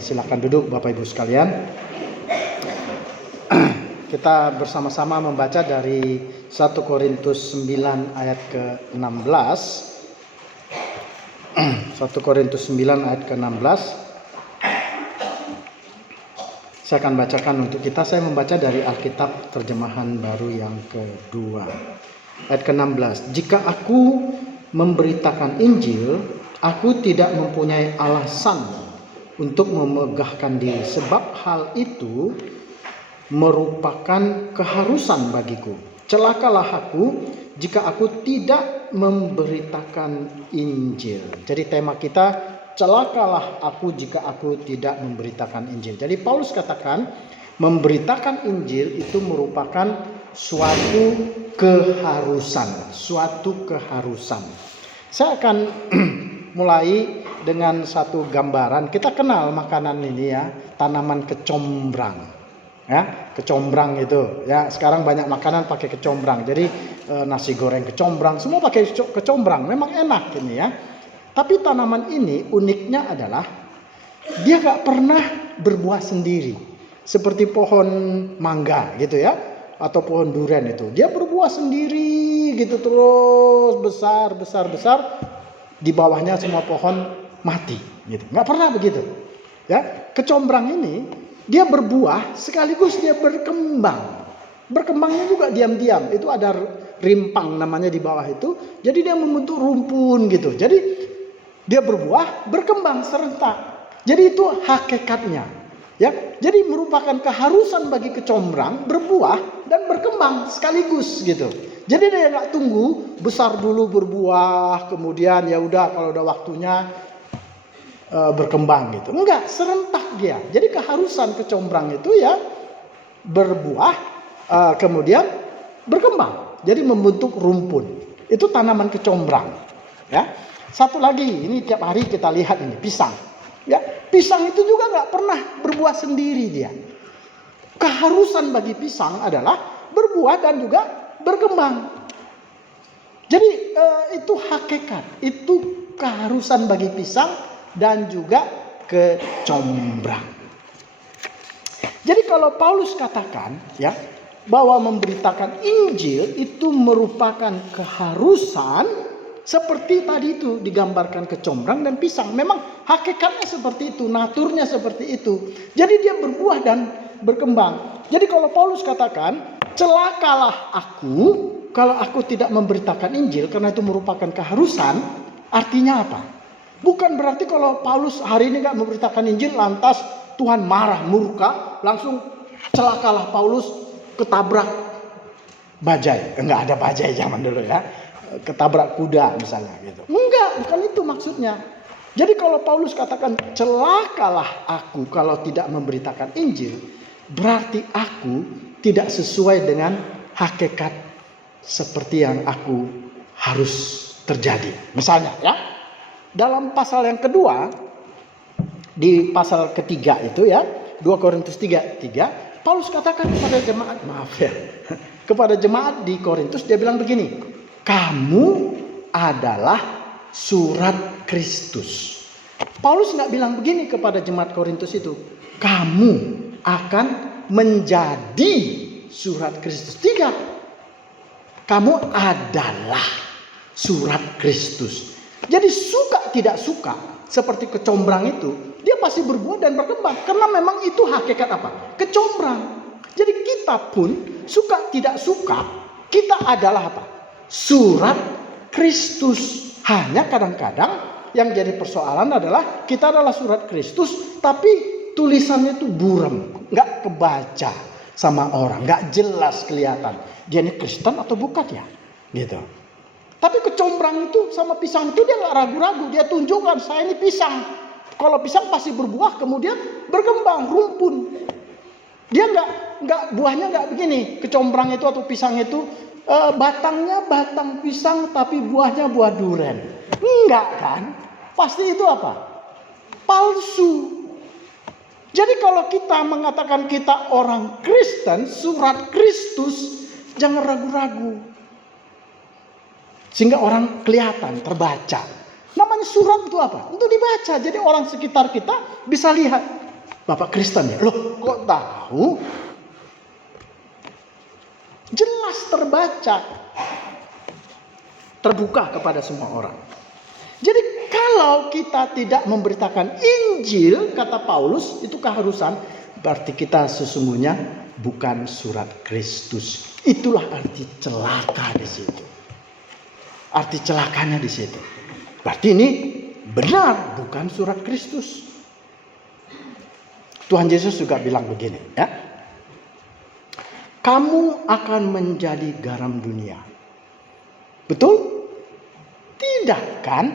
Silakan duduk Bapak Ibu sekalian. Kita bersama-sama membaca dari 1 Korintus 9 ayat ke-16. 1 Korintus 9 ayat ke-16. Saya akan bacakan untuk kita. Saya membaca dari Alkitab terjemahan baru yang kedua. Ayat ke-16. Jika aku memberitakan Injil, aku tidak mempunyai alasan untuk memegahkan diri, sebab hal itu merupakan keharusan bagiku. Celakalah aku jika aku tidak memberitakan Injil. Jadi tema kita, celakalah aku jika aku tidak memberitakan Injil. Jadi Paulus katakan memberitakan Injil itu merupakan suatu keharusan, Saya akan mulai dengan satu gambaran. Kita kenal makanan ini ya, tanaman kecombrang. Ya, kecombrang itu. Ya, sekarang banyak makanan pakai kecombrang. Jadi nasi goreng kecombrang, semua pakai kecombrang. Memang enak ini ya. Tapi tanaman ini uniknya adalah dia gak pernah berbuah sendiri. Seperti pohon mangga gitu ya, atau pohon durian itu. Dia berbuah sendiri gitu terus besar. Di bawahnya semua pohon mati gitu. Nggak pernah begitu. Ya, kecombrang ini dia berbuah sekaligus dia berkembang. Berkembangnya juga diam-diam. Itu ada rimpang namanya di bawah itu. Jadi dia membentuk rumpun gitu. Jadi dia berbuah, berkembang serentak. Jadi itu hakikatnya. Ya, jadi merupakan keharusan bagi kecombrang berbuah dan berkembang sekaligus gitu. Jadi dia nggak tunggu besar dulu berbuah, kemudian ya udah kalau udah waktunya berkembang gitu. Enggak, serentak dia. Jadi keharusan kecombrang itu ya berbuah, kemudian berkembang. Jadi membentuk rumpun. Itu tanaman kecombrang. Ya, satu lagi ini tiap hari kita lihat ini pisang. Ya, pisang itu juga nggak pernah berbuah sendiri dia. Keharusan bagi pisang adalah berbuah dan juga berkembang. Jadi itu hakikat, itu keharusan bagi pisang dan juga kecombrang. Jadi kalau Paulus katakan ya bahwa memberitakan Injil itu merupakan keharusan, seperti tadi itu digambarkan kecombrang dan pisang. Memang hakikatnya seperti itu, naturnya seperti itu. Jadi dia berbuah dan berkembang. Jadi kalau Paulus katakan, celakalah aku kalau aku tidak memberitakan Injil karena itu merupakan keharusan, artinya apa? Bukan berarti kalau Paulus hari ini gak memberitakan Injil lantas Tuhan marah, murka, langsung celakalah Paulus ketabrak bajai. Enggak ada bajai zaman dulu ya. Ketabrak kuda misalnya gitu. Enggak, bukan itu maksudnya. Jadi kalau Paulus katakan celakalah aku kalau tidak memberitakan Injil, berarti aku tidak sesuai dengan hakikat seperti yang aku harus terjadi. Misalnya ya, dalam pasal yang kedua, di pasal ketiga itu ya, 2 Korintus 3, Paulus katakan kepada jemaat, kepada jemaat di Korintus dia bilang begini, kamu adalah surat Kristus. Paulus nggak bilang begini kepada jemaat Korintus itu, kamu akan menjadi surat Kristus. Tidak, kamu adalah surat Kristus. Jadi suka tidak suka seperti kecombrang itu, dia pasti berbuah dan berkembang karena memang itu hakikat apa? Kecombrang. Jadi kita pun suka tidak suka, kita adalah apa? Surat Kristus. Hanya kadang-kadang yang jadi persoalan adalah kita adalah surat Kristus tapi tulisannya itu buram, nggak kebaca sama orang, nggak jelas kelihatan dia ini Kristen atau bukan ya, gitu. Tapi kecombrang itu sama pisang itu dia nggak ragu-ragu, dia tunjukkan saya ini pisang. Kalau pisang pasti berbuah kemudian berkembang rumpun. Dia nggak buahnya nggak begini, kecombrang itu atau pisang itu batangnya batang pisang tapi buahnya buah durian. Enggak kan? Pasti itu apa? Palsu. Jadi kalau kita mengatakan kita orang Kristen, surat Kristus, jangan ragu-ragu. Sehingga orang kelihatan, terbaca. Namanya surat itu apa? Untuk dibaca. Jadi orang sekitar kita bisa lihat. Bapak Kristen ya? Loh, kok tahu? Jelas terbaca. Terbuka kepada semua orang. Jadi kalau kita tidak memberitakan Injil, kata Paulus, itu keharusan, berarti kita sesungguhnya bukan surat Kristus. Itulah arti celaka di situ. Arti celakanya di situ. Berarti ini benar bukan surat Kristus. Tuhan Yesus juga bilang begini, ya. Kamu akan menjadi garam dunia. Betul? Tidak kan?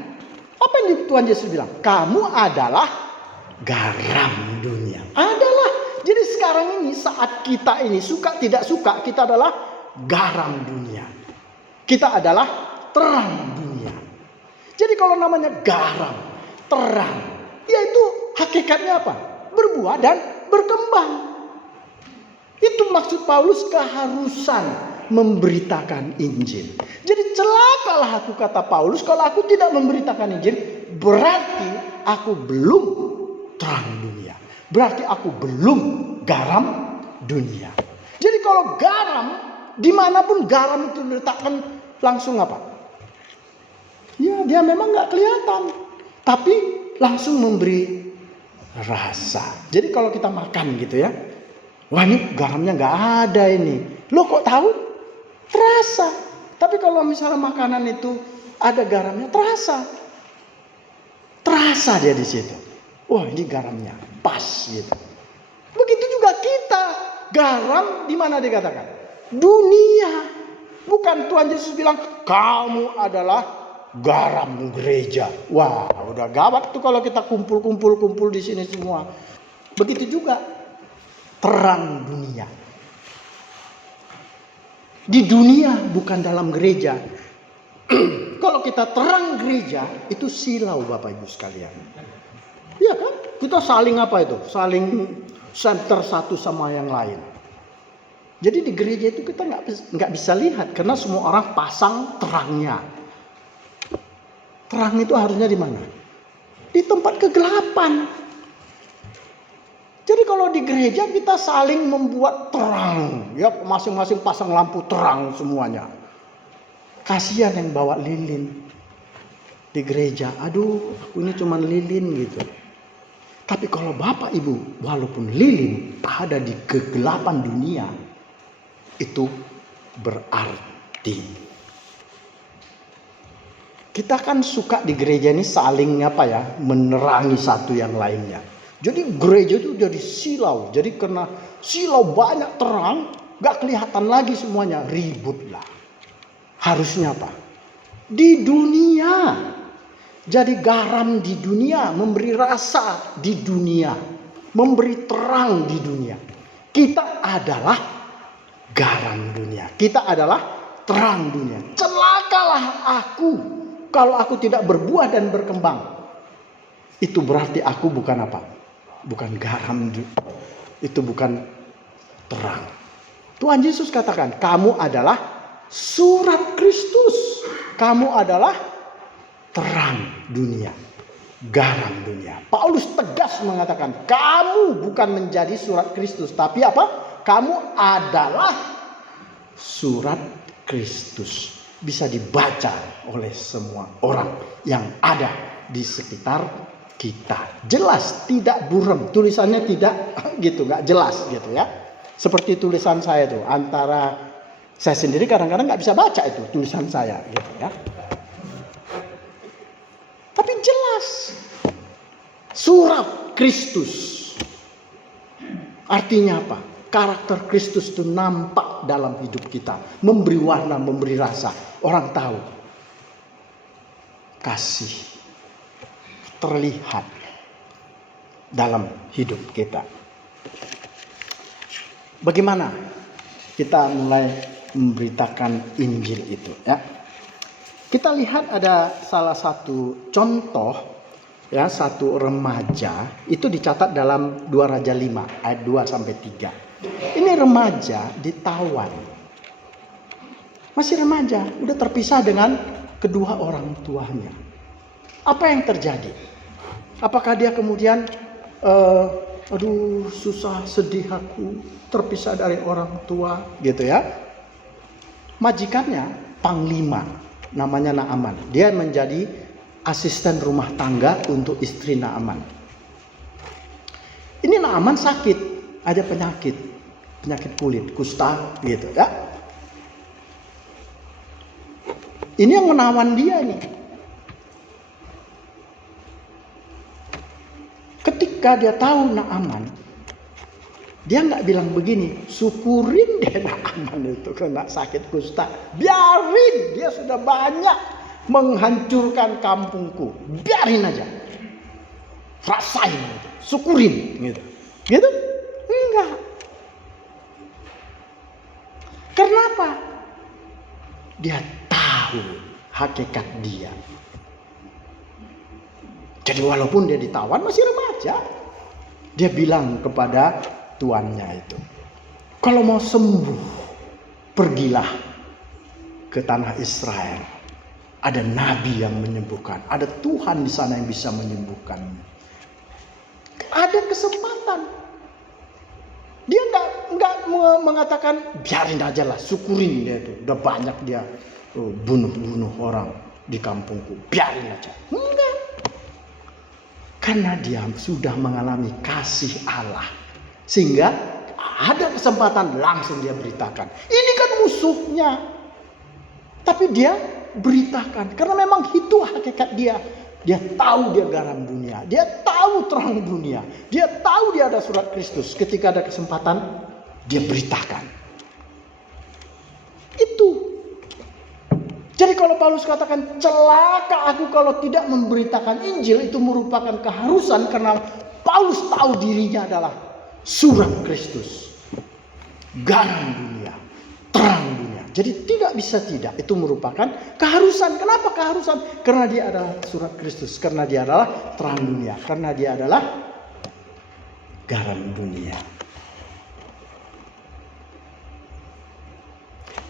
Apa yang Tuhan Yesus bilang? Kamu adalah garam dunia. Adalah. Jadi sekarang ini saat kita ini suka tidak suka, kita adalah garam dunia. Kita adalah terang dunia. Jadi kalau namanya garam, terang, yaitu hakikatnya apa? Berbuah dan berkembang. Itu maksud Paulus, keharusan memberitakan Injil. Jadi celakalah aku, kata Paulus, kalau aku tidak memberitakan Injil, berarti aku belum terang dunia. Berarti aku belum garam dunia. Jadi kalau garam, dimanapun garam itu diletakkan, langsung apa? Ya, dia memang gak kelihatan, tapi langsung memberi rasa. Jadi kalau kita makan gitu ya, wah ini garamnya gak ada ini. Lo kok tahu? Terasa. Tapi kalau misalnya makanan itu ada garamnya, terasa. Terasa dia di situ. Wah, ini garamnya pas gitu. Begitu juga kita. Garam di mana dikatakan? Dunia. Bukan Tuhan Yesus bilang kamu adalah garam gereja. Wah, udah gawat tuh kalau kita kumpul di sini semua. Begitu juga terang dunia. Di dunia, bukan dalam gereja. Kalau kita terang gereja, itu silau Bapak Ibu sekalian. Iya kan? Kita saling apa itu? Saling center satu sama yang lain. Jadi di gereja itu kita nggak bisa lihat, karena semua orang pasang terangnya. Terang itu harusnya di mana? Di tempat kegelapan. Jadi kalau di gereja kita saling membuat terang, ya masing-masing pasang lampu terang semuanya. Kasihan yang bawa lilin di gereja. Aduh, aku ini cuma lilin gitu. Tapi kalau Bapak Ibu, walaupun lilin ada di kegelapan dunia, itu berarti. Kita kan suka di gereja ini saling menerangi satu yang lainnya. Jadi gereja itu jadi silau. Jadi karena silau banyak terang, gak kelihatan lagi semuanya. Ribut lah. Harusnya apa? Di dunia. Jadi garam di dunia. Memberi rasa di dunia. Memberi terang di dunia. Kita adalah garam dunia. Kita adalah terang dunia. Celakalah aku kalau aku tidak berbuah dan berkembang. Itu berarti aku bukan apa? Bukan garam, itu bukan terang. Tuhan Yesus katakan, kamu adalah surat Kristus. Kamu adalah terang dunia, garam dunia. Paulus tegas mengatakan, kamu bukan menjadi surat Kristus, tapi apa? Kamu adalah surat Kristus. Bisa dibaca oleh semua orang yang ada di sekitar kita. Jelas, tidak buram. Tulisannya tidak gitu, nggak jelas gitu ya. Seperti tulisan saya tuh, antara saya sendiri kadang-kadang nggak bisa baca itu tulisan saya gitu ya. Tapi jelas, surat Kristus. Artinya apa? Karakter Kristus itu nampak dalam hidup kita, memberi warna, memberi rasa. Orang tahu kasih terlihat dalam hidup kita. Bagaimana kita mulai memberitakan Injil itu ya? Kita lihat ada salah satu contoh ya, satu remaja itu dicatat dalam 2 Raja 5 ayat 2 sampai 3. Ini remaja ditawan. Masih remaja, udah terpisah dengan kedua orang tuanya. Apa yang terjadi? Apakah dia kemudian aduh susah, sedih aku, terpisah dari orang tua gitu ya. Majikannya panglima, namanya Naaman. Dia menjadi asisten rumah tangga untuk istri Naaman. Ini Naaman sakit, ada penyakit kulit, kusta gitu ya. Ini yang menawan dia nih. Ketika dia tahu Naaman, dia nggak bilang begini, syukurin deh Naaman itu kena sakit kusta. Biarin, dia sudah banyak menghancurkan kampungku. Biarin aja. Rasain gitu. Syukurin gitu. Gitu? Enggak. Kenapa? Dia tahu hakikat dia. Jadi walaupun dia ditawan masih remaja, dia bilang kepada tuannya itu, kalau mau sembuh, pergilah ke tanah Israel. Ada nabi yang menyembuhkan, ada Tuhan di sana yang bisa menyembuhkan. Ada kesempatan. Dia nggak mengatakan biarin aja lah, syukurin dia itu. Udah banyak dia bunuh orang di kampungku, biarin aja. Enggak. Karena dia sudah mengalami kasih Allah. Sehingga ada kesempatan langsung dia beritakan. Ini kan musuhnya. Tapi dia beritakan. Karena memang itu hakikat dia. Dia tahu dia garam dunia. Dia tahu terang dunia. Dia tahu dia ada surat Kristus. Ketika ada kesempatan, dia beritakan. Itu. Jadi kalau Paulus katakan celaka aku kalau tidak memberitakan Injil, itu merupakan keharusan karena Paulus tahu dirinya adalah surat Kristus, garam dunia, terang dunia. Jadi tidak bisa tidak, itu merupakan keharusan. Kenapa keharusan? Karena dia adalah surat Kristus, karena dia adalah terang dunia, karena dia adalah garam dunia.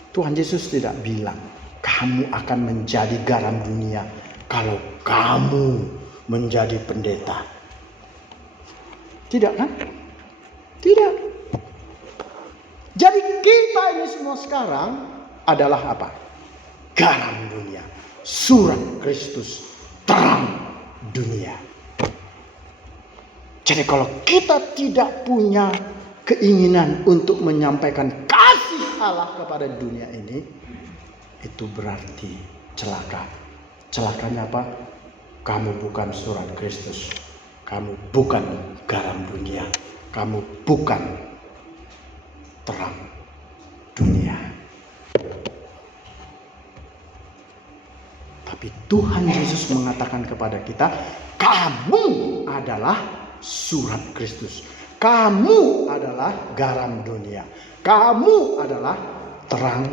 Tuhan Yesus tidak bilang kamu akan menjadi garam dunia kalau kamu menjadi pendeta. Tidak kan? Tidak. Jadi kita ini semua sekarang adalah apa? Garam dunia. Surat Kristus. Terang dunia. Jadi kalau kita tidak punya keinginan untuk menyampaikan kasih Allah kepada dunia ini, itu berarti celaka. Celakanya apa? Kamu bukan surat Kristus. Kamu bukan garam dunia. Kamu bukan terang dunia. Tapi Tuhan Yesus mengatakan kepada kita, kamu adalah surat Kristus. Kamu adalah garam dunia. Kamu adalah terang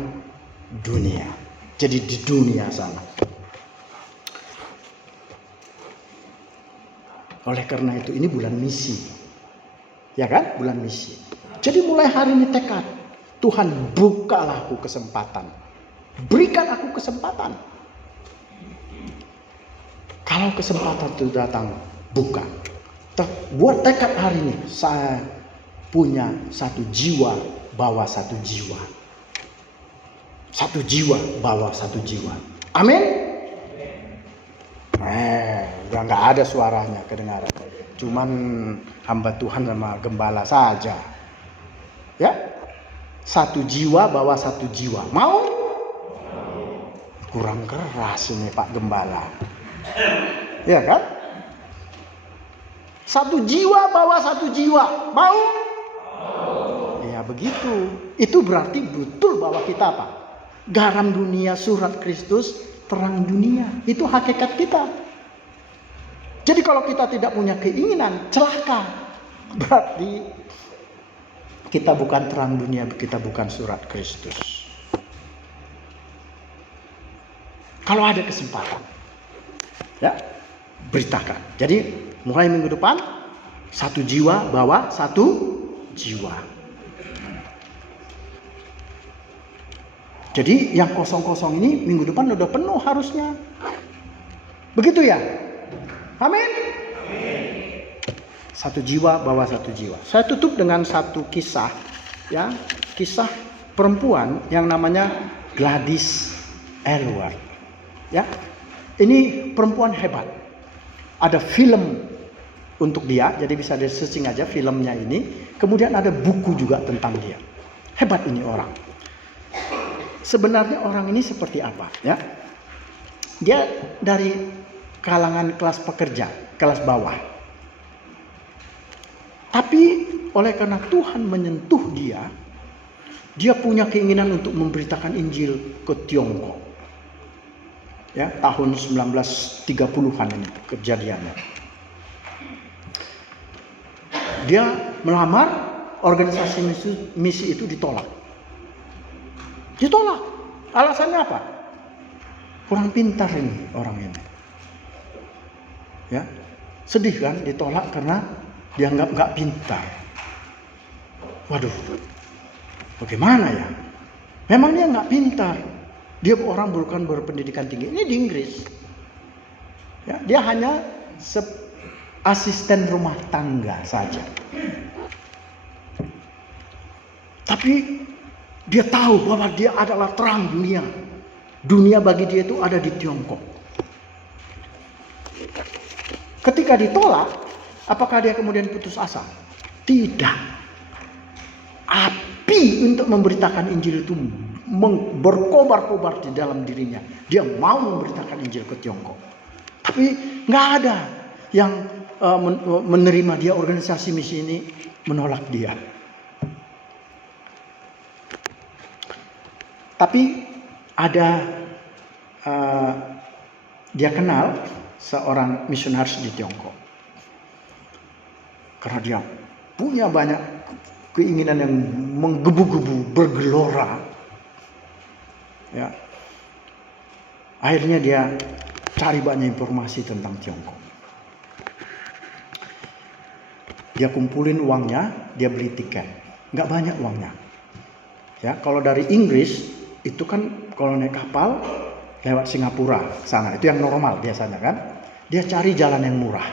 dunia. Jadi di dunia sana. Oleh karena itu ini bulan misi. Ya kan? Bulan misi. Jadi mulai hari ini tekad. Tuhan bukalah aku kesempatan. Berikan aku kesempatan. Kalau kesempatan itu datang, buka. Buat tekad hari ini. Saya punya satu jiwa, bawa satu jiwa. Satu jiwa bawa satu jiwa. Amin. Udah nggak ada suaranya kedengaran. Cuman hamba Tuhan sama gembala saja. Ya, satu jiwa bawa satu jiwa. Mau? Kurang keras ini Pak Gembala. Ya kan? Satu jiwa bawa satu jiwa. Mau? Ya begitu. Itu berarti betul bahwa kita apa? Garam dunia, surat Kristus, terang dunia. Itu hakikat kita. Jadi kalau kita tidak punya keinginan, celaka. Berarti kita bukan terang dunia, kita bukan surat Kristus. Kalau ada kesempatan, ya, beritakan. Jadi mulai minggu depan, satu jiwa bawa satu jiwa. Jadi yang kosong-kosong ini minggu depan udah penuh harusnya. Begitu ya? Amin. Satu jiwa bawa satu jiwa. Saya tutup dengan satu kisah, ya, kisah perempuan yang namanya Gladys Aylward. Ya, ini perempuan hebat. Ada film untuk dia, jadi bisa di searching aja filmnya ini. Kemudian ada buku juga tentang dia. Hebat ini orang. Sebenarnya orang ini seperti apa? Ya, dia dari kalangan kelas pekerja, kelas bawah. Tapi oleh karena Tuhan menyentuh dia, dia punya keinginan untuk memberitakan Injil ke Tiongkok. Ya, tahun 1930-an ini kejadiannya. Dia melamar, organisasi misi itu ditolak. Ditolak. Alasannya apa? Kurang pintar ini orang ini. Ya, sedih kan ditolak karena dianggap nggak pintar. Waduh, bagaimana ya? Memang dia nggak pintar. Dia orang bukan berpendidikan tinggi. Ini di Inggris. Ya, dia hanya asisten rumah tangga saja. Tapi dia tahu bahwa dia adalah terang dunia. Dunia bagi dia itu ada di Tiongkok. Ketika ditolak, apakah dia kemudian putus asa? Tidak. Api untuk memberitakan Injil itu berkobar-kobar di dalam dirinya. Dia mau memberitakan Injil ke Tiongkok. Tapi nggak ada yang menerima dia, organisasi misi ini menolak dia. Tapi ada dia kenal seorang misionaris di Tiongkok. Karena dia punya banyak keinginan yang menggebu-gebu, bergelora. Ya. Akhirnya dia cari banyak informasi tentang Tiongkok. Dia kumpulin uangnya, dia beli tiket. Nggak banyak uangnya. Ya, kalau dari Inggris itu kan kalau naik kapal lewat Singapura sana, itu yang normal biasanya kan. Dia cari jalan yang murah.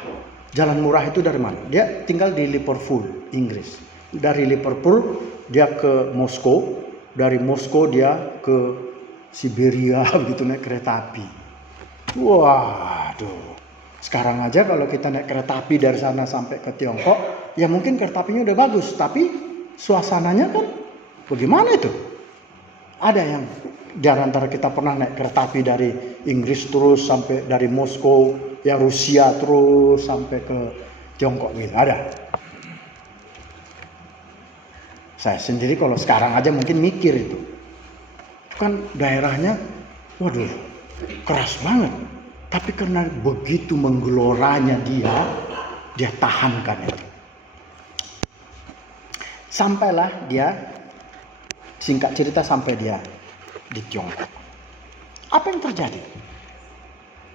Jalan murah itu dari mana? Dia tinggal di Liverpool, Inggris. Dari Liverpool dia ke Moskow, dari Moskow dia ke Siberia begitu naik kereta api. Waduh. Sekarang aja kalau kita naik kereta api dari sana sampai ke Tiongkok, ya mungkin kereta apinya udah bagus, tapi suasananya kan bagaimana itu? Ada yang di antara kita pernah naik kereta api dari Inggris terus sampai dari Moskow, ya Rusia terus sampai ke Tiongkok gitu. Ada. Saya sendiri kalau sekarang aja mungkin mikir itu. Kan daerahnya, waduh, keras banget. Tapi karena begitu menggeloranya dia tahankan itu. Sampailah dia, singkat cerita sampai dia di Tiongkok. Apa yang terjadi?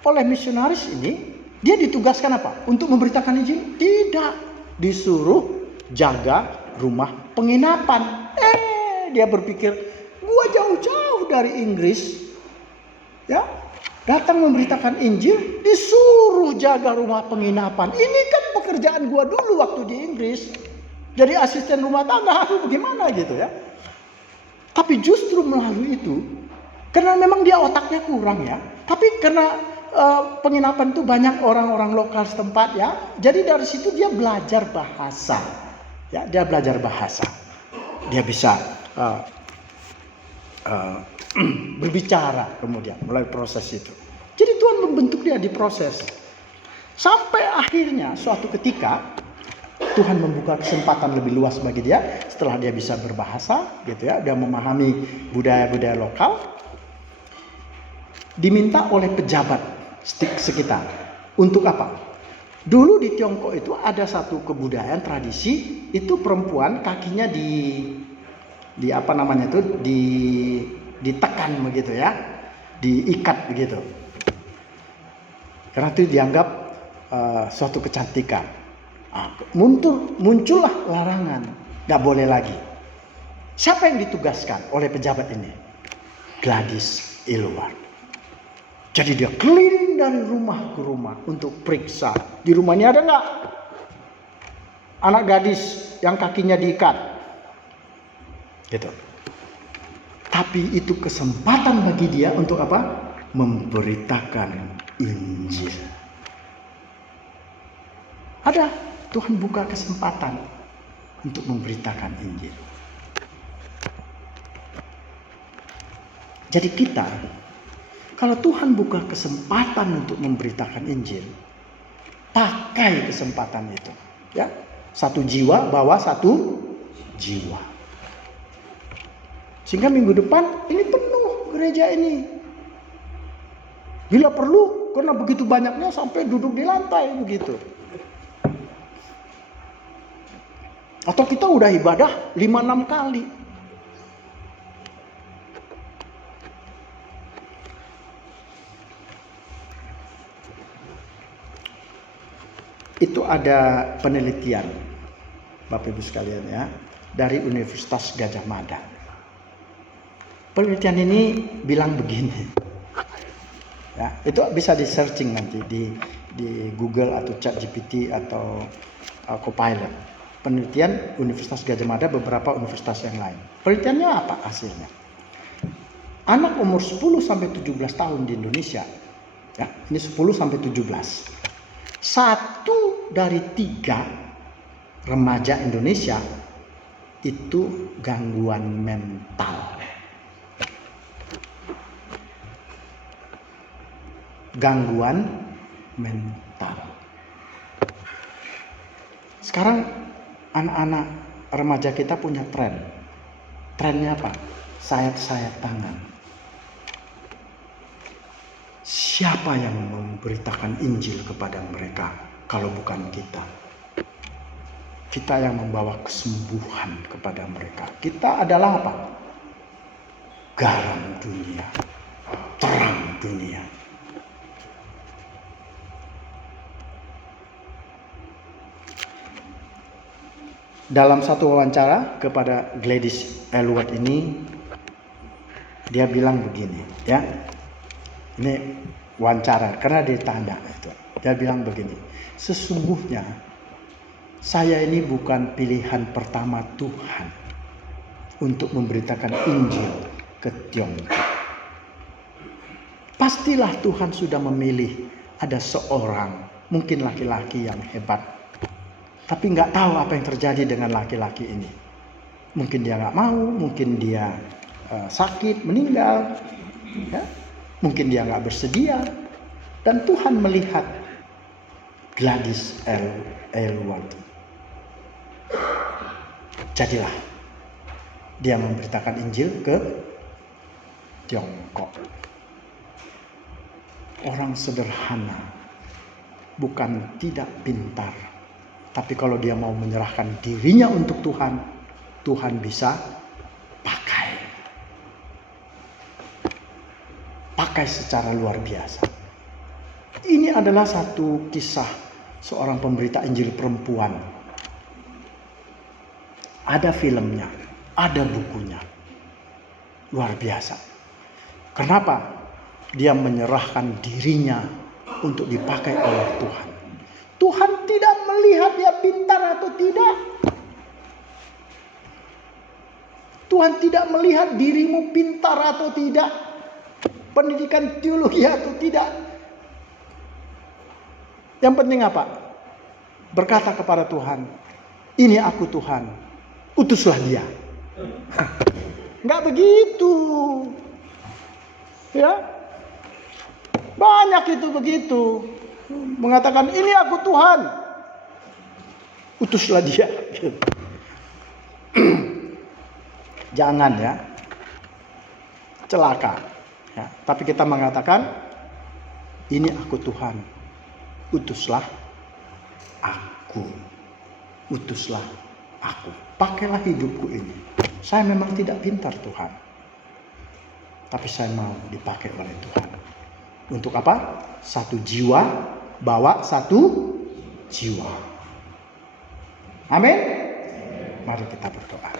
Oleh misionaris ini, dia ditugaskan apa? Untuk memberitakan Injil? Tidak. Disuruh jaga rumah penginapan. Dia berpikir, gua jauh-jauh dari Inggris. Ya, datang memberitakan Injil, disuruh jaga rumah penginapan. Ini kan pekerjaan gua dulu waktu di Inggris. Jadi asisten rumah tangga, aku bagaimana gitu ya. Tapi justru melalui itu, karena memang dia otaknya kurang ya. Tapi karena penginapan itu banyak orang-orang lokal setempat ya. Jadi dari situ dia belajar bahasa. Ya, dia belajar bahasa. Dia bisa berbicara kemudian melalui proses itu. Jadi Tuhan membentuk dia di proses. Sampai akhirnya suatu ketika Tuhan membuka kesempatan lebih luas bagi dia setelah dia bisa berbahasa gitu ya, dia memahami budaya-budaya lokal. Diminta oleh pejabat sekitar. Untuk apa? Dulu di Tiongkok itu ada satu kebudayaan tradisi, itu perempuan kakinya di apa namanya itu ditekan begitu ya, diikat begitu. Karena itu dianggap suatu kecantikan. Muncullah larangan, nggak boleh lagi. Siapa yang ditugaskan oleh pejabat ini? Gladys Aylward. Jadi dia keliling dari rumah ke rumah untuk periksa. Di rumah ini ada nggak anak gadis yang kakinya diikat? Gitu. Tapi itu kesempatan bagi dia untuk apa? Memberitakan Injil. Ada, Tuhan buka kesempatan untuk memberitakan Injil. Jadi kita, kalau Tuhan buka kesempatan untuk memberitakan Injil, pakai kesempatan itu. Ya, satu jiwa bawa satu jiwa. Sehingga minggu depan ini penuh gereja ini. Bila perlu, karena begitu banyaknya sampai duduk di lantai begitu. Atau kita udah ibadah 5-6 kali. Itu ada penelitian, Bapak Ibu sekalian ya, dari Universitas Gadjah Mada. Penelitian ini bilang begini. Ya, itu bisa di searching nanti di Google atau ChatGPT atau Copilot. Penelitian Universitas Gadjah Mada, beberapa universitas yang lain. Penelitiannya apa hasilnya? Anak umur 10 sampai 17 tahun di Indonesia, ya, ini 10 sampai 17. 1 dari 3 remaja Indonesia itu gangguan mental. Gangguan mental. Sekarang anak-anak remaja kita punya tren. Trennya apa? Sayat-sayat tangan. Siapa yang memberitakan Injil kepada mereka kalau bukan kita? Kita yang membawa kesembuhan kepada mereka. Kita adalah apa? Garam dunia, terang dunia. Dalam satu wawancara kepada Gladys Aylward ini, dia bilang begini, ya. Ini wawancara karena ditanya itu. Dia bilang begini, sesungguhnya saya ini bukan pilihan pertama Tuhan untuk memberitakan Injil ke Tiongkok. Pastilah Tuhan sudah memilih ada seorang, mungkin laki-laki yang hebat. Tapi nggak tahu apa yang terjadi dengan laki-laki ini. Mungkin dia nggak mau, mungkin dia sakit, meninggal, ya. Mungkin dia nggak bersedia. Dan Tuhan melihat Gladys Aylward. Jadilah dia memberitakan Injil ke Tiongkok. Orang sederhana, bukan tidak pintar. Tapi kalau dia mau menyerahkan dirinya untuk Tuhan, Tuhan bisa pakai. Pakai secara luar biasa. Ini adalah satu kisah seorang pemberita Injil perempuan. Ada filmnya, ada bukunya. Luar biasa. Kenapa? Dia menyerahkan dirinya untuk dipakai oleh Tuhan. Tuhan tidak melihat dia pintar atau tidak. Tuhan tidak melihat dirimu pintar atau tidak. Pendidikan teologi atau tidak. Yang penting apa? Berkata kepada Tuhan, ini aku Tuhan, utuslah dia. Enggak begitu. Ya. Banyak itu begitu. Mengatakan ini aku Tuhan, utuslah dia. Jangan ya, celaka ya. Tapi kita mengatakan ini aku Tuhan, utuslah aku, utuslah aku. Pakailah hidupku ini. Saya memang tidak pintar Tuhan, tapi saya mau dipakai oleh Tuhan. Untuk apa? Satu jiwa bawa satu jiwa. Amin. Mari kita berdoa.